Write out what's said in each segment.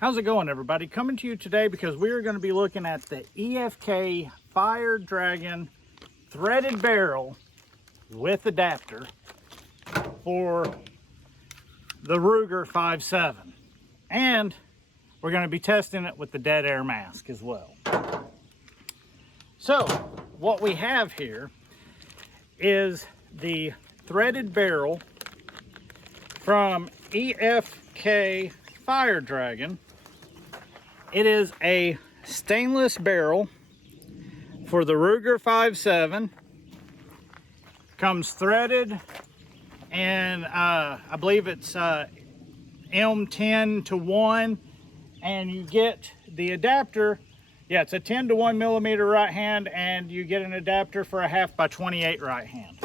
How's it going, everybody? Coming to you today because we are going to be looking at the EFK Fire Dragon threaded barrel with adapter for the Ruger 5.7, and we're going to be testing it with the dead air mask as well. So what we have here is the threaded barrel from EFK Fire Dragon. It is a stainless barrel for the Ruger 5.7. Comes threaded, and I believe it's M10 to 1, and you get the adapter. Yeah, it's a 10 to 1 millimeter right hand, and you get an adapter for a 1/2 by 28 right hand.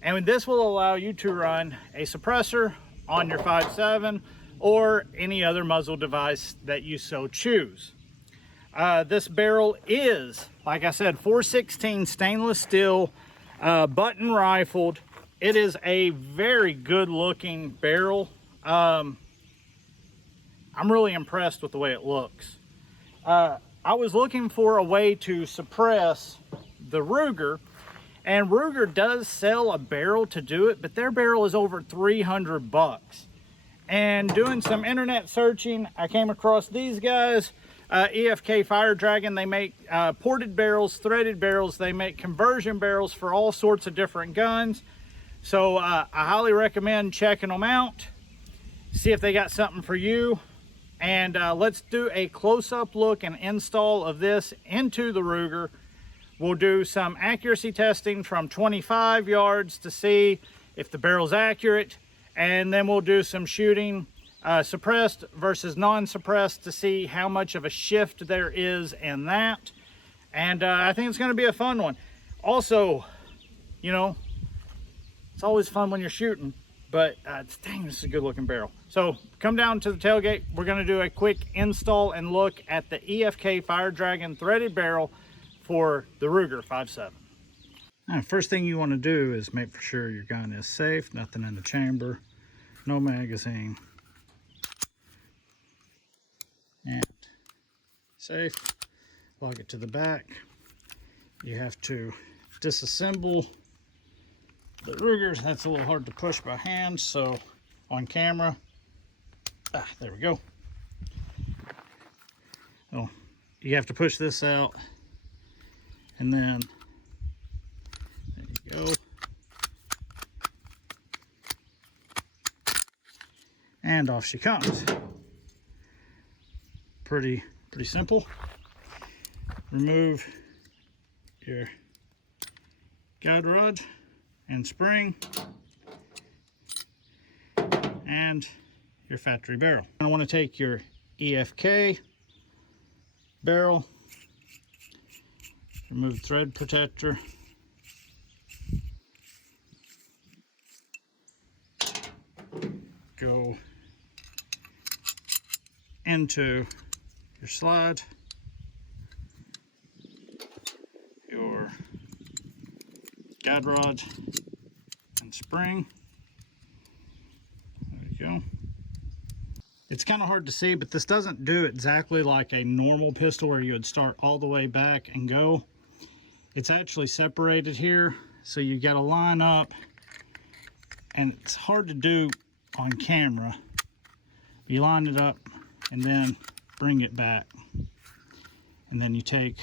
And this will allow you to run a suppressor on your 5.7 or any other muzzle device that you so choose. This barrel is, like I said, 416 stainless steel, button rifled. It is a very good looking barrel. I'm really impressed with the way it looks. I was looking for a way to suppress the Ruger, and Ruger does sell a barrel to do it, but their barrel is over 300 bucks. And doing some internet searching, I came across these guys, EFK Fire Dragon. They make ported barrels, threaded barrels. They make conversion barrels for all sorts of different guns. So I highly recommend checking them out. See if they got something for you. And let's do a close-up look and install of this into the Ruger. We'll do some accuracy testing from 25 yards to see if the barrel's accurate. And then we'll do some shooting, suppressed versus non-suppressed, to see how much of a shift there is in that. And I think it's going to be a fun one. Also, you know, it's always fun when you're shooting, but dang, this is a good looking barrel. So come down to the tailgate. We're going to do a quick install and look at the EFK Fire Dragon threaded barrel for the Ruger 5.7. Now, first thing you want to do is make for sure your gun is safe, nothing in the chamber, no magazine, and safe. Log it to the back. You have to disassemble the Rugers. That's a little hard to push by hand, so on camera, there we go. Oh, you have to push this out, and then there you go. And off she comes. Pretty simple. Remove your guide rod and spring and your factory barrel. I want to take your EFK barrel, remove the thread protector, go into your slide, your guide rod and spring. There you go. It's kind of hard to see, but this doesn't do exactly like a normal pistol where you would start all the way back and go. It's actually separated here, so you got to line up, and it's hard to do on camera. You line it up and then bring it back, and then you take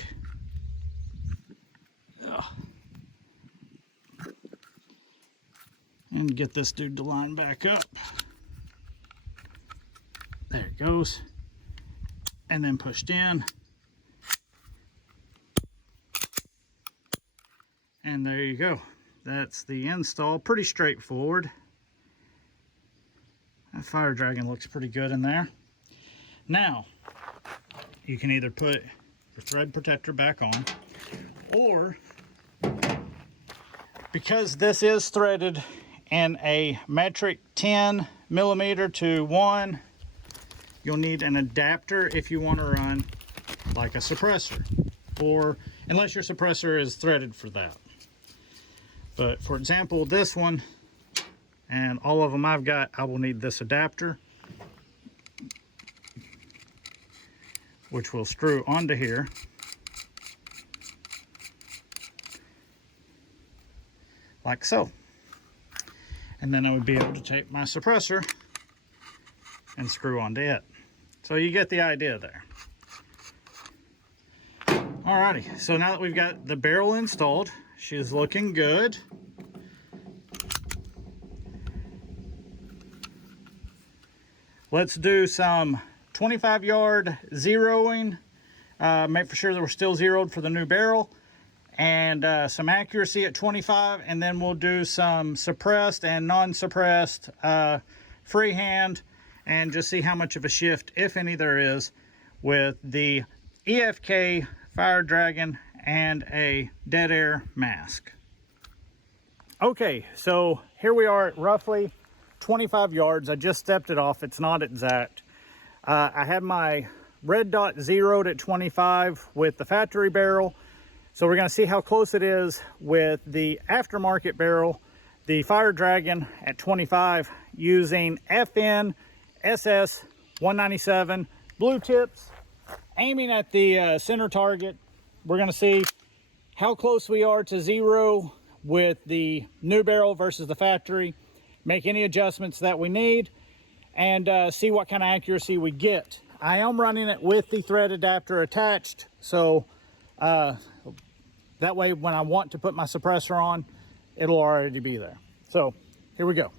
and get this dude to line back up. There it goes, and then pushed in, and there you go. That's the install. Pretty straightforward. That Fire Dragon looks pretty good in there. Now, you can either put your thread protector back on, or, because this is threaded in a metric 10 millimeter to 1, you'll need an adapter if you want to run like a suppressor, or unless your suppressor is threaded for that. But for example, this one and all of them I've got, I will need this adapter. which will screw onto here. Like so. And then I would be able to take my suppressor and screw onto it. So you get the idea there. Alrighty, so now that we've got the barrel installed, she's looking good. Let's do some 25-yard zeroing. Make for sure that we're still zeroed for the new barrel. And some accuracy at 25. And then we'll do some suppressed and non-suppressed freehand. And just see how much of a shift, if any, there is with the EFK Fire Dragon and a dead air mask. Okay, so here we are at roughly 25 yards. I just stepped it off. It's not exact. I had my red dot zeroed at 25 with the factory barrel. So we're going to see how close it is with the aftermarket barrel, the Fire Dragon at 25, using FN SS 197 blue tips, aiming at the center target. We're going to see how close we are to zero with the new barrel versus the factory, make any adjustments that we need, and see what kind of accuracy we get. I am running it with the thread adapter attached, so that way when I want to put my suppressor on, it'll already be there. So here we go.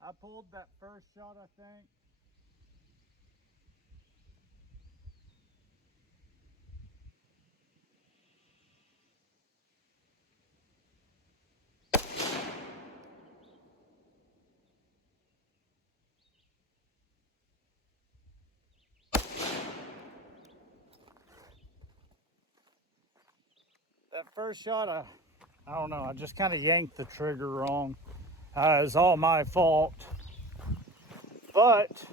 I pulled that first shot, I think. That first shot, I don't know, I just kind of yanked the trigger wrong. It's all my fault. But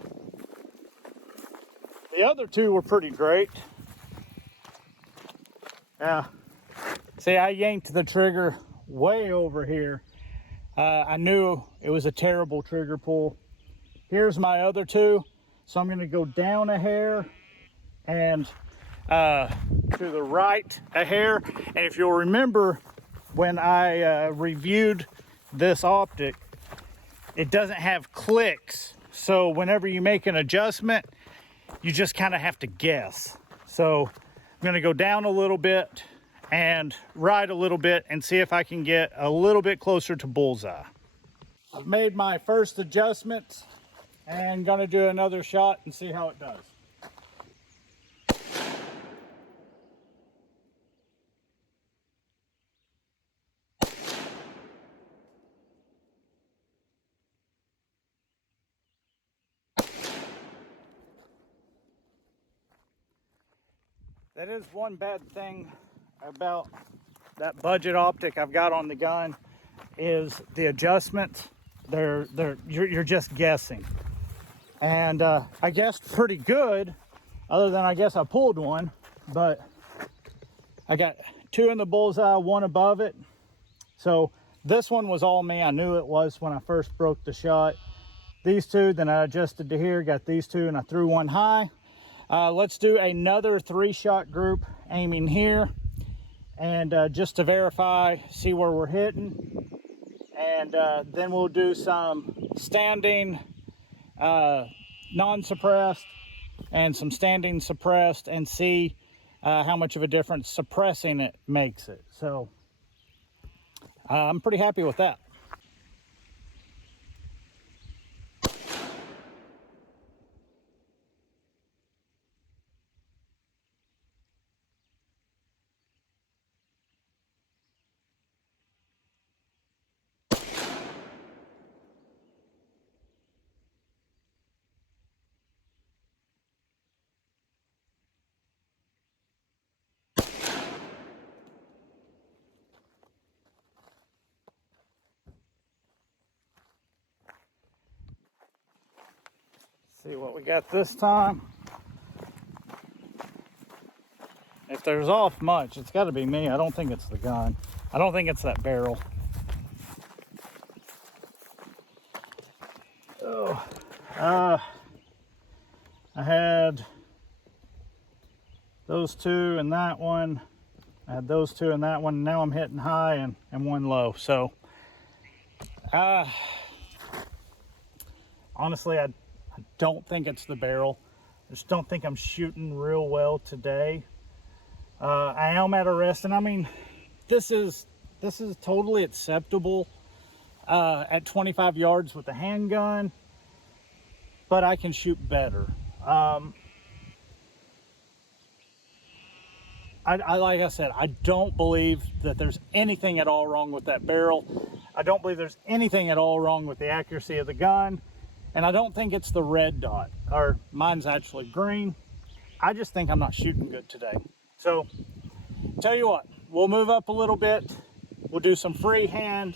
the other two were pretty great. Yeah. See, I yanked the trigger way over here. I knew it was a terrible trigger pull. Here's my other two. So I'm going to go down a hair and to the right a hair. And if you'll remember, when I reviewed this optic, it doesn't have clicks. So whenever you make an adjustment, you just kind of have to guess. So I'm going to go down a little bit and right a little bit and see if I can get a little bit closer to bullseye. I've made my first adjustment and going to do another shot and see how it does. That is one bad thing about that budget optic I've got on the gun, is the adjustments. You're just guessing. And I guessed pretty good, other than I guess I pulled one, but I got two in the bullseye, one above it. So this one was all me. I knew it was when I first broke the shot. These two, then I adjusted to here, got these two, and I threw one high. Let's do another 3-shot group aiming here, and just to verify, see where we're hitting. And then we'll do some standing non-suppressed and some standing suppressed, and see how much of a difference suppressing it makes it. So I'm pretty happy with that. See what we got this time. If there's off much, it's got to be me. I don't think it's the gun. I don't think it's that barrel. Oh, I had those two and that one. I had those two and that one. Now I'm hitting high and one low. So, honestly, I don't think it's the barrel. I just don't think I'm shooting real well today. I am at a rest, and I mean, this is totally acceptable at 25 yards with a handgun, but I can shoot better. Like I said, I don't believe that there's anything at all wrong with that barrel. I don't believe there's anything at all wrong with the accuracy of the gun. And I don't think it's the red dot, or mine's actually green. I just think I'm not shooting good today. So, tell you what, we'll move up a little bit. We'll do some freehand,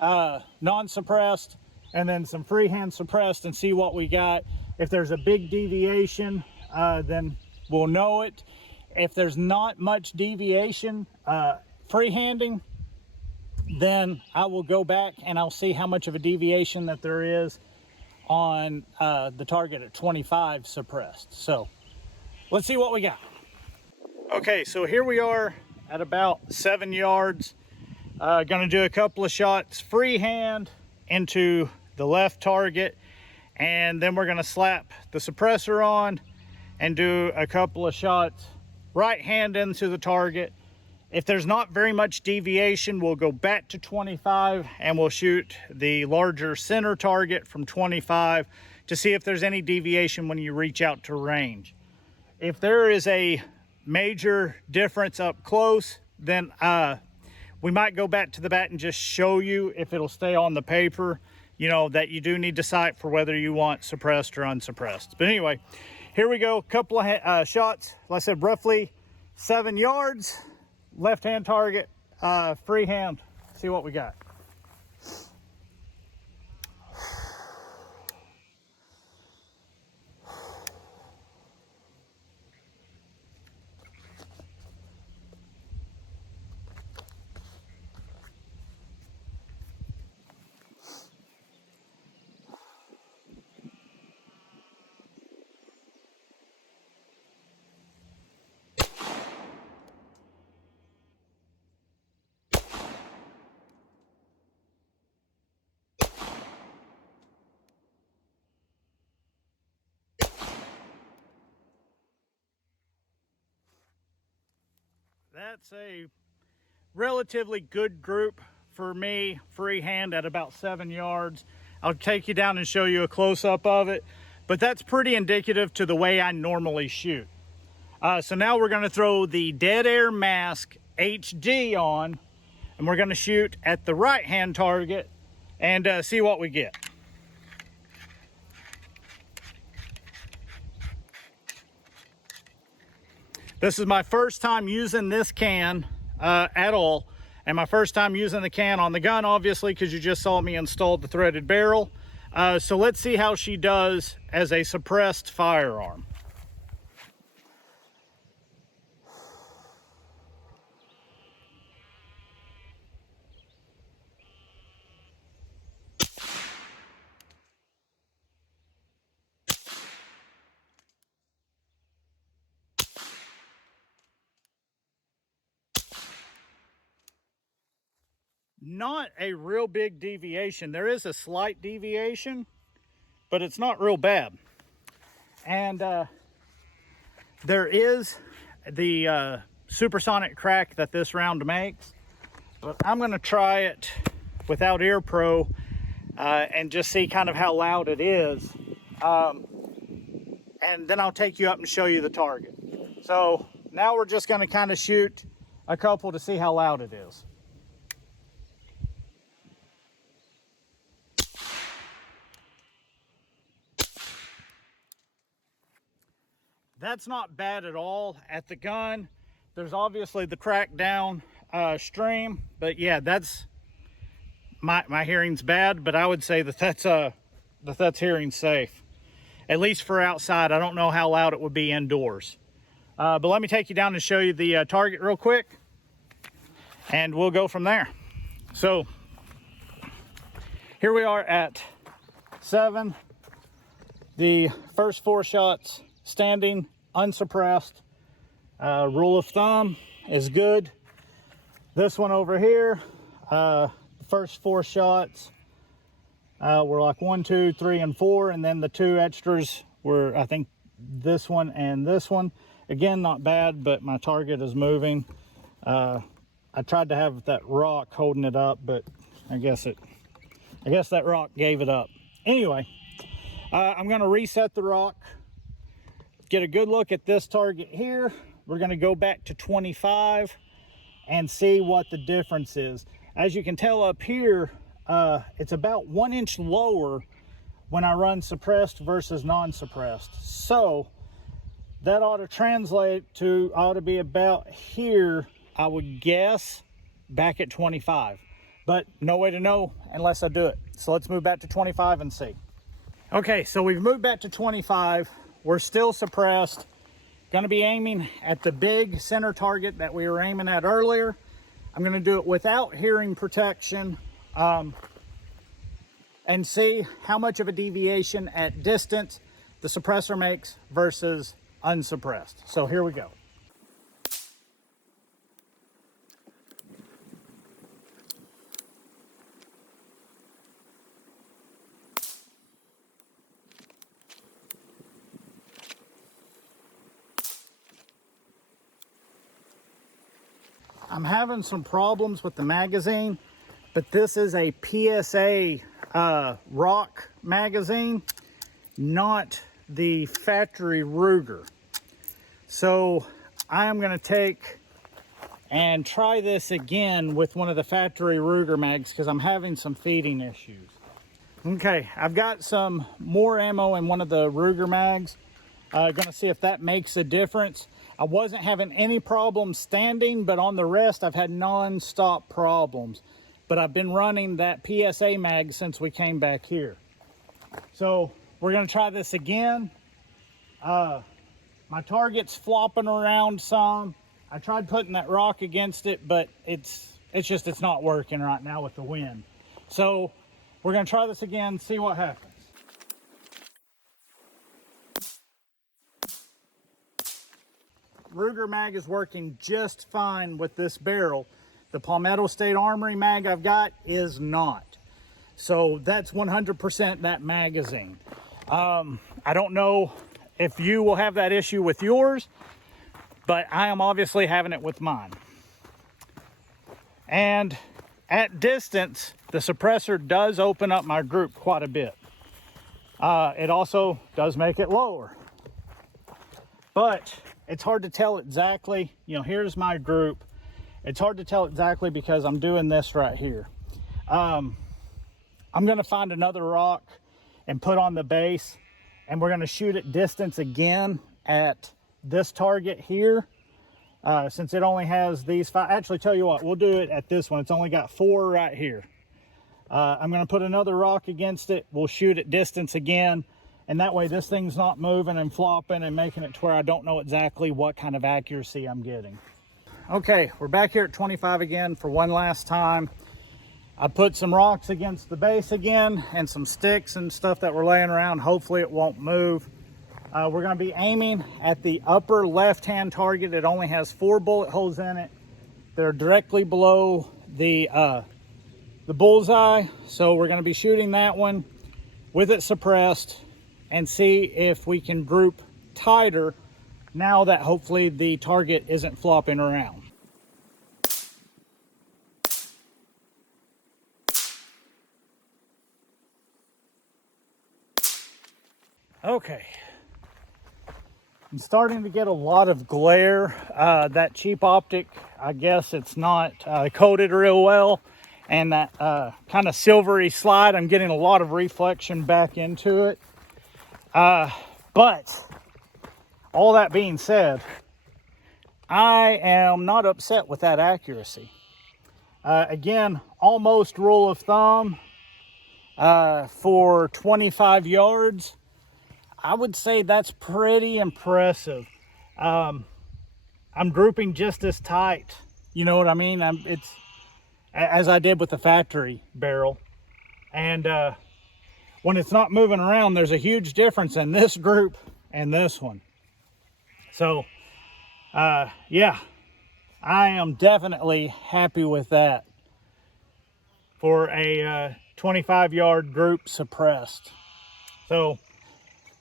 non-suppressed, and then some freehand suppressed and see what we got. If there's a big deviation, then we'll know it. If there's not much deviation, freehanding, then I will go back and I'll see how much of a deviation that there is on the target at 25 suppressed. So let's see what we got. Okay, so here we are at about 7 yards. Gonna do a couple of shots freehand into the left target, and then we're gonna slap the suppressor on and do a couple of shots right hand into the target. If there's not very much deviation, we'll go back to 25 and we'll shoot the larger center target from 25 to see if there's any deviation when you reach out to range. If there is a major difference up close, then we might go back to the bat and just show you if it'll stay on the paper, you know, that you do need to sight for whether you want suppressed or unsuppressed. But anyway, here we go. A couple of shots. Like I said, roughly 7 yards. Left hand target, freehand. See what we got. That's a relatively good group for me, freehand at about 7 yards. I'll take you down and show you a close-up of it, but that's pretty indicative to the way I normally shoot. So now we're gonna throw the Dead Air Mask HD on, and we're gonna shoot at the right-hand target and see what we get. This is my first time using this can at all, and my first time using the can on the gun, obviously, because you just saw me install the threaded barrel. So let's see how she does as a suppressed firearm. Not a real big deviation. There is a slight deviation, but it's not real bad. And there is the supersonic crack that this round makes, but I'm going to try it without Ear Pro and just see kind of how loud it is. And then I'll take you up and show you the target. So now we're just going to kind of shoot a couple to see how loud it is. That's not bad at all at the gun. There's obviously the crack down stream, but yeah, that's my hearing's bad, but I would say that's hearing safe, at least for outside. I don't know how loud it would be indoors, but let me take you down and show you the target real quick, and we'll go from there. So here we are at 7. The first 4 shots standing, unsuppressed. Rule of thumb is good. This one over here, first 4 shots were like 1, 2, 3, and 4, and then the 2 extras were, I think, this one and this one. Again, not bad, but my target is moving. I tried to have that rock holding it up, but I guess that rock gave it up. Anyway, I'm going to reset the rock, get a good look at this target here. We're going to go back to 25 and see what the difference is. As you can tell up here, it's about 1 inch lower when I run suppressed versus non-suppressed. So that ought to translate to, ought to be about here, I would guess, back at 25. But no way to know unless I do it. So let's move back to 25 and see. Okay, so we've moved back to 25. We're still suppressed. Going to be aiming at the big center target that we were aiming at earlier. I'm going to do it without hearing protection and see how much of a deviation at distance the suppressor makes versus unsuppressed. So here we go. I'm having some problems with the magazine, but this is a PSA rock magazine, not the factory Ruger. So I am going to take and try this again with one of the factory Ruger mags because I'm having some feeding issues. Okay, I've got some more ammo in one of the Ruger mags. Gonna see if that makes a difference. I wasn't having any problems standing, but on the rest I've had non-stop problems. But I've been running that PSA mag since we came back here. So we're gonna try this again. My target's flopping around some. I tried putting that rock against it, but it's not working right now with the wind. So we're gonna try this again, see what happens. Ruger mag is working just fine with this barrel. The Palmetto State Armory mag I've got is not. So that's 100% that magazine. I don't know if you will have that issue with yours, but I am obviously having it with mine. And at distance, the suppressor does open up my group quite a bit. It also does make it lower. But it's hard to tell exactly, here's my group. It's hard to tell exactly because I'm doing this right here. I'm gonna find another rock and put on the base, and we're gonna shoot at distance again at this target here. Since it only has these 5, actually tell you what, we'll do it at this one. It's only got 4 right here. I'm gonna put another rock against it. We'll shoot at distance again. And that way this thing's not moving and flopping and making it to where I don't know exactly what kind of accuracy I'm getting. Okay, we're back here at 25 again for one last time. I put some rocks against the base again and some sticks and stuff that were laying around. Hopefully it won't move. We're gonna be aiming at the upper left-hand target. It only has 4 bullet holes in it. They're directly below the bullseye. So we're gonna be shooting that one with it suppressed and see if we can group tighter now that hopefully the target isn't flopping around. Okay, I'm starting to get a lot of glare. That cheap optic, I guess it's not coated real well, and that kind of silvery slide, I'm getting a lot of reflection back into it. But all that being said, I am not upset with that accuracy. Again, almost rule of thumb for 25 yards. I would say that's pretty impressive. I'm grouping just as tight, you know what I mean? It's as I did with the factory barrel. And when it's not moving around, there's a huge difference in this group and this one. So yeah, I am definitely happy with that for a 25-yard group suppressed. So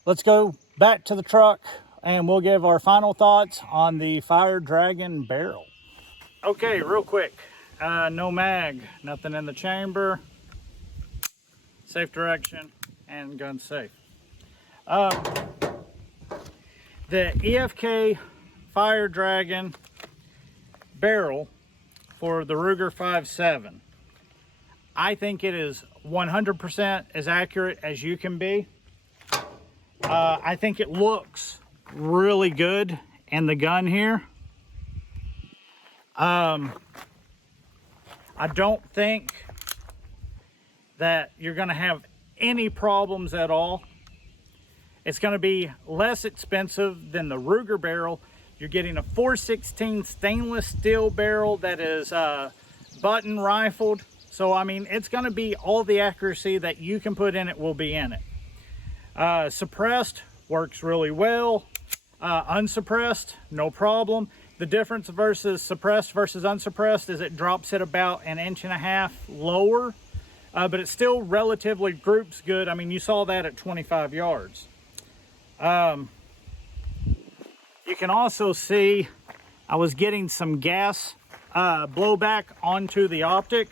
let's go back to the truck and we'll give our final thoughts on the Fire Dragon barrel. Okay, real quick, no mag, nothing in the chamber, safe direction, and gun safe. The EFK Fire Dragon barrel for the Ruger 5.7. I think it is 100% as accurate as you can be. I think it looks really good in the gun here. I don't think that you're going to have any problems at all. It's going to be less expensive than the Ruger barrel. You're getting a 416 stainless steel barrel that is button rifled. So, I mean, it's going to be all the accuracy that you can put in it will be in it. Suppressed works really well. Unsuppressed, no problem. The difference versus suppressed versus unsuppressed is it drops it about 1.5 inches lower, but it still relatively groups good. I mean, you saw that at 25 yards. You can also see I was getting some gas blowback onto the optic.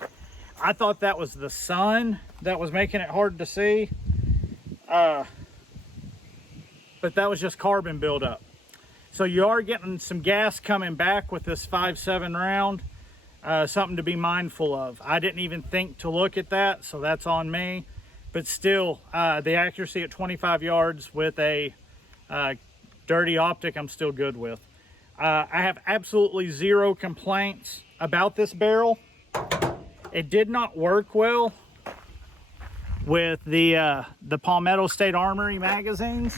I thought that was the sun that was making it hard to see, but that was just carbon buildup. So you are getting some gas coming back with this 5.7 round, something to be mindful of. I didn't even think to look at that, so that's on me. But still, the accuracy at 25 yards with a dirty optic, I'm still good with. I have absolutely zero complaints about this barrel. It did not work well with the Palmetto State Armory magazines.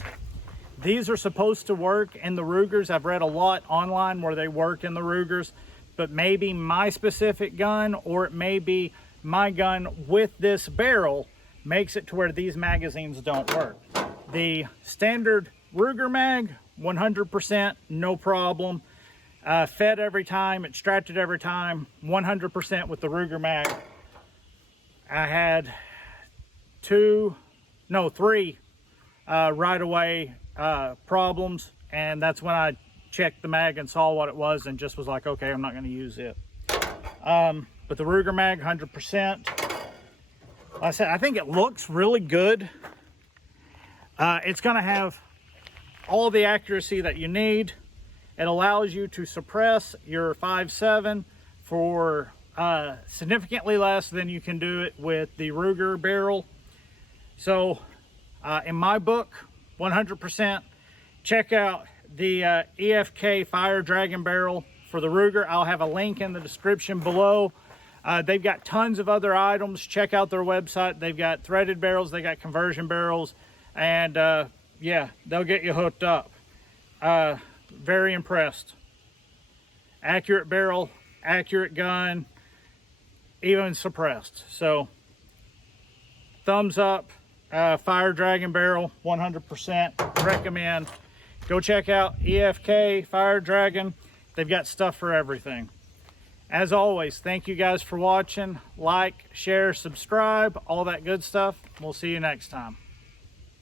These are supposed to work in the Rugers. I've read a lot online where they work in the Rugers, but maybe my specific gun, or it may be my gun with this barrel, makes it to where these magazines don't work. The standard Ruger mag, 100%, no problem. Fed every time, extracted every time, 100% with the Ruger mag. I had three right away problems, and that's when I checked the mag and saw what it was and just was like, okay, I'm not going to use it. But the Ruger mag, 100%. Like I said, I think it looks really good. It's going to have all the accuracy that you need. It allows you to suppress your 5.7 for significantly less than you can do it with the Ruger barrel. So in my book, 100%, check out the EFK Fire Dragon barrel for the Ruger. I'll have a link in the description below. They've got tons of other items. Check out their website. They've got threaded barrels, they got conversion barrels, and yeah, they'll get you hooked up. Very impressed. Accurate barrel, accurate gun, even suppressed. So thumbs up. Fire Dragon barrel, 100% recommend. Go check out EFK Fire Dragon. They've got stuff for everything. As always, thank you guys for watching. Like, share, subscribe, all that good stuff. We'll see you next time.